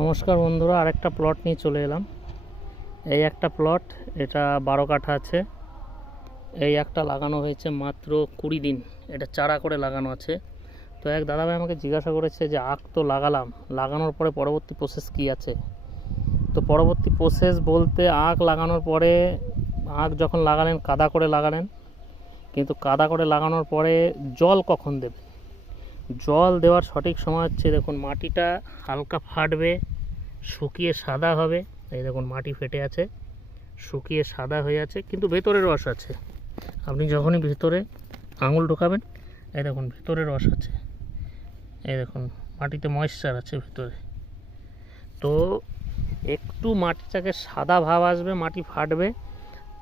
নমস্কার বন্ধুরা, আরেকটা প্লট নিয়ে চলে এলাম। এই একটা প্লট, এটা 12 কাঠা আছে। এই একটা লাগানো হয়েছে মাত্র 20 দিন, এটা চারা করে লাগানো আছে। তো এক দাদাভাই আমাকে জিজ্ঞাসা করেছে যে আখ তো লাগালাম, লাগানোর পরে পরবর্তী প্রসেস কি আছে। তো পরবর্তী প্রসেস বলতে আখ লাগানোর পরে, আখ যখন লাগালেন কাদা করে লাগালেন, কিন্তু কাদা করে লাগানোর পরে জল কখন দেবে, জল দেওয়ার সঠিক সময় হচ্ছে, দেখুন মাটিটা হালকা ফাটবে, শুকিয়ে সাদা হবে। এই দেখুন মাটি ফেটে আছে, শুকিয়ে সাদা হয়ে আছে, কিন্তু ভেতরে রস আছে। আপনি যখনই ভিতরে আঙুল ঢোকাবেন, এই দেখুন ভেতরে রস আছে, এই দেখুন মাটিতে ময়েশ্চার আছে ভেতরে। তো একটু মাটিটাকে সাদা ভাব আসবে, মাটি ফাটবে,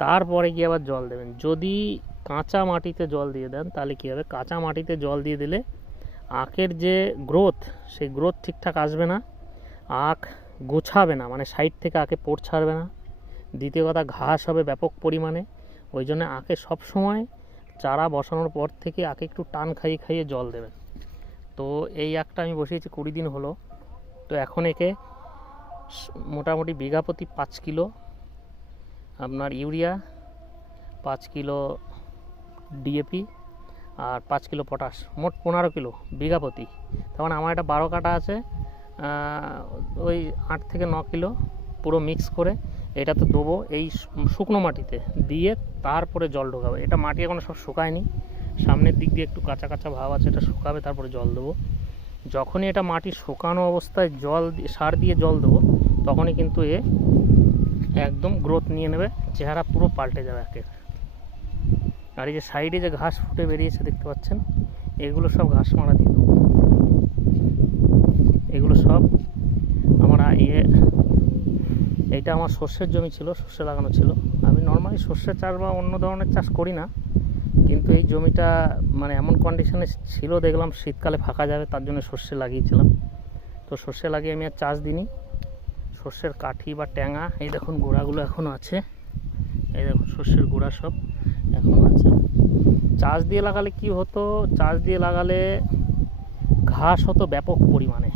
তারপরে গিয়ে আবার জল দেবেন। যদি কাঁচা মাটিতে জল দিয়ে দেন তাহলে কী হবে, কাঁচা মাটিতে জল দিয়ে দিলে আখের যে গ্রোথ, সেই গ্রোথ ঠিকঠাক আসবে না, আখ গোছাবে না, মানে সাইড থেকে আখে পোড় ছাড়বে না। দ্বিতীয় কথা, ঘাস হবে ব্যাপক পরিমাণে। ওই জন্য আখে সবসময় চারা বসানোর পর থেকে আখে একটু টান খাইয়ে খাইয়ে জল দেবেন। তো এই আখটা আমি বসিয়েছি 20 দিন হলো। তো এখন একে মোটামুটি বিঘা প্রতি 5 কিলো আপনার ইউরিয়া, 5 কিলো ডিএপি আর 5 কিলো পটাশ, মোট 15 কিলো বিঘা প্রতি। তখন আমার একটা 12 কাঠা আছে, ওই 8 থেকে 9 কিলো পুরো মিক্স করে এটাতে দেবো। এই শুকনো মাটিতে দিয়ে তারপরে জল ঢোকাবে। এটা মাটি এখনও সব শুকায়নি, সামনের দিক দিয়ে একটু কাঁচা কাঁচা ভাব আছে, এটা শুকাবে, তারপরে জল দেবো। যখনই এটা মাটি শুকানো অবস্থায় জল সার দিয়ে জল দেবো, তখনই কিন্তু এ একদম গ্রোথ নিয়ে নেবে, চেহারা পুরো পাল্টে যাবে একের। আর এই যে সাইডে যে ঘাস ফুটে বেরিয়েছে দেখতে পাচ্ছেন, এগুলো সব ঘাস মারা দিয়ে দেবো। এগুলো সব আমরা এইটা আমার সর্ষের জমি ছিল, সর্ষে লাগানো ছিল। আমি নর্মালি সর্ষে চাষ বা অন্য ধরনের চাষ করি না, কিন্তু এই জমিটা মানে এমন কন্ডিশনে ছিল, দেখলাম শীতকালে ফাঁকা যাবে, তার জন্য সর্ষে লাগিয়েছিলাম। তো সর্ষে লাগিয়ে আমি আর চাষ দিইনি। সর্ষের কাঠি বা ট্যাঙা, এই দেখুন গোড়াগুলো এখনও আছে, এই দেখুন সর্ষের গোড়া সব এখনও আছে। চাষ দিয়ে লাগালে কি হতো, চাষ দিয়ে লাগালে ঘাস হতো ব্যাপক পরিমাণে।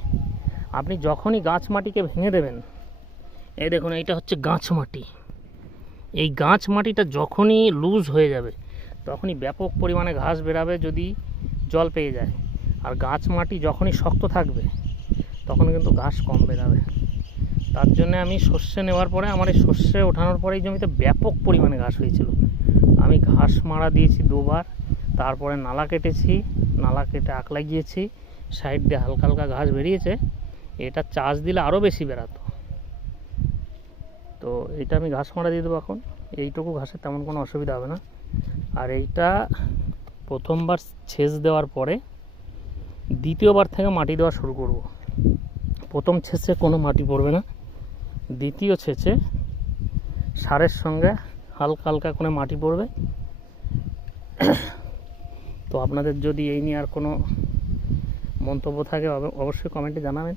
আপনি যখনই গাছ মাটিকে ভেঙে দেবেন, এই দেখুন এইটা হচ্ছে গাছ মাটি, এই গাছ মাটিটা যখনই লুজ হয়ে যাবে তখনই ব্যাপক পরিমাণে ঘাস বেরাবে যদি জল পেয়ে যায়। আর গাছ মাটি যখনই শক্ত থাকবে তখন কিন্তু ঘাস কম বেরাবে। তার জন্য আমি সর্ষে নেওয়ার পরে, আমার এই সর্ষে ওঠানোর পরে এই জমিতে ব্যাপক পরিমাণে ঘাস হয়েছিল। আমি ঘাস মারা দিয়েছি 2 বার, তারপরে নালা কেটেছি, নালা কেটে আখ লাগিয়েছি, সাইড দিয়ে হালকা হালকা ঘাস বেরিয়েছে। এটা চাষ দিলে আরও বেশি বেরাতো। তো এটা আমি ঘাস মারা দিয়ে দেবো এখন। এইটুকু ঘাসের তেমন কোনো অসুবিধা হবে না। আর এইটা প্রথমবার সেচ দেওয়ার পরে দ্বিতীয়বার থেকে মাটি দেওয়া শুরু করব। প্রথম ছেঁচে কোনো মাটি পড়বে না, দ্বিতীয় ছেঁচে সারের সঙ্গে হালকা হালকা করে মাটি পড়বে। তো আপনাদের যদি এই নিয়ে আর কোনো মন্তব্য থাকে অবশ্যই কমেন্টে জানাবেন।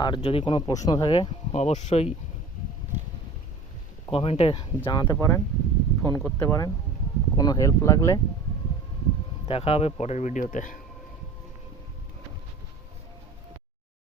আর যদি কোনো প্রশ্ন থাকে অবশ্যই কমেন্টে জানাতে পারেন, ফোন করতে পারেন। কোনো হেল্প লাগলে দেখা হবে পরের ভিডিওতে।